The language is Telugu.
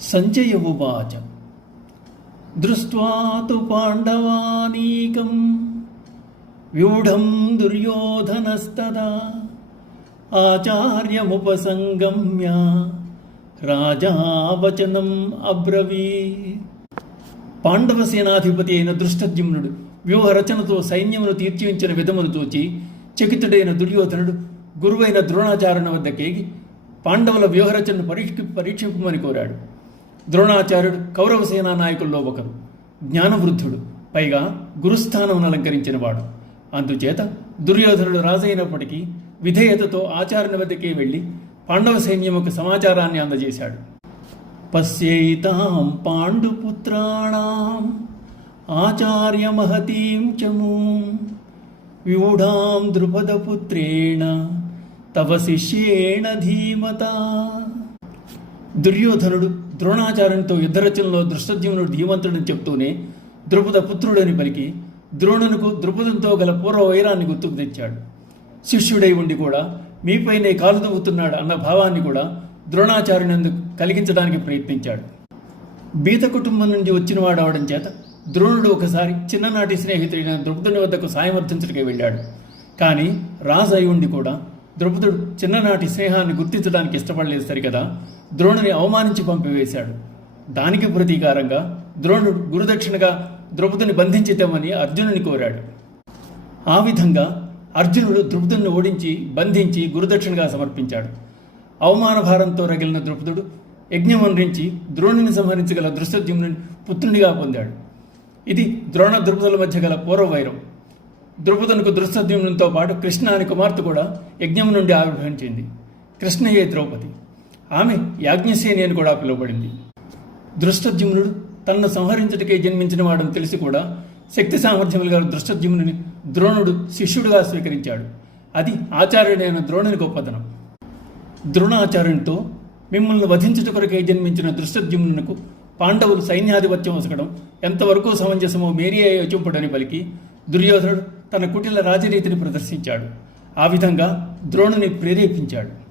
సంజయ ఉవాచ దృష్ట్వా తు పాండవానీకం వ్యూఢం దుర్యోధనస్తదా ఆచార్యముపసంగమ్య రాజా వచనం అబ్రవీత్. పాండవ సేనాధిపతి అయిన దృష్టద్యుమ్నుడు వ్యూహరచనతో సైన్యమును తీర్చివించిన విధమును చూచి చకితుడైన దుర్యోధనుడు గురువైన ద్రోణాచార్యుని వద్దకేగి పాండవుల వ్యూహరచనను పరీక్షింపమని కోరాడు. ద్రోణాచార్యుడు కౌరవ సేనా నాయకుల్లో ఒకరు, జ్ఞానవృద్ధుడు, పైగా గురుస్థానమును అలంకరించినవాడు. అందుచేత దుర్యోధనుడు రాజైనప్పటికీ విధేయతతో ఆచార్యుని వద్దకే వెళ్ళి పాండవ సైన్యముకు సమాచారాన్ని అందజేశాడు. పశ్యైతాం పాండుపుత్రాణాం ఆచార్యమహతీం చమూం వ్యూఢాం ద్రుపదపుత్రేణ తవ శిష్యేణ ధీమతా. దుర్యోధనుడు ద్రోణాచార్యునితో యుద్ధరచనలో దృష్టద్యుమ్నుడు ధీమంతుడని చెప్తూనే ద్రుపద పుత్రుడని పలికి ద్రోణునకు ద్రుపదంతో గల పూర్వ వైరాన్ని గుర్తుకు తెచ్చాడు. శిష్యుడై ఉండి కూడా మీపైనే కాలు దువ్వుతున్నాడు అన్న భావాన్ని కూడా ద్రోణాచార్యునందుకు కలిగించడానికి ప్రయత్నించాడు. బీద కుటుంబం నుండి వచ్చినవాడు అవడం చేత ద్రోణుడు ఒకసారి చిన్ననాటి స్నేహితుడైన ద్రుపదుని వద్దకు సాయమర్థించడానికి వెళ్ళాడు. కానీ రాజు అయి ఉండి కూడా ద్రుపదుడు చిన్ననాటి స్నేహాన్ని గుర్తించడానికి ఇష్టపడలేదు సరికదా ద్రోణుని అవమానించి పంపివేశాడు. దానికి ప్రతీకారంగా ద్రోణుడు గురుదక్షిణగా ద్రుపదుని బంధించితేమని అర్జునుని కోరాడు. ఆ విధంగా అర్జునుడు ద్రుపదుని ఓడించి బంధించి గురుదక్షిణగా సమర్పించాడు. అవమాన భారంతో రగిలిన ద్రుపదుడు యజ్ఞమంరించి ద్రోణుని సంహరించగల దృష్టద్యుమ్నుని పుత్రునిగా పొందాడు. ఇది ద్రోణ ద్రుపదుల మధ్య గల పూర్వవైరం. ద్రుపదునికి దృష్టద్యుమ్నునితో పాటు కృష్ణ అనే కుమార్తె కూడా యజ్ఞం నుండి ఆవిర్భవించింది. కృష్ణయే ద్రౌపది. ఆమె యాజ్ఞసేని అని కూడా పిలువబడింది. దృష్టద్యుమ్నుడు తనను సంహరించటకే జన్మించిన వాడని తెలిసి కూడా శక్తి సామర్థ్యములు గల దృష్టద్యుమ్నుని ద్రోణుడు శిష్యుడిగా స్వీకరించాడు. అది ఆచార్యుడైన ద్రోణుని గొప్పతనం. ద్రోణాచార్యునితో మిమ్మల్ని వధించుట కొరకే జన్మించిన దృష్టద్యుమ్నునకు పాండవులు సైన్యాధిపత్యం వసకడం ఎంతవరకు సమంజసమో మేరియే యోచింపుడని పలికి దుర్యోధనుడు తన కుటిల రాజనీతిని ప్రదర్శించాడు. ఆ విధంగా ద్రోణుని ప్రేరేపించాడు.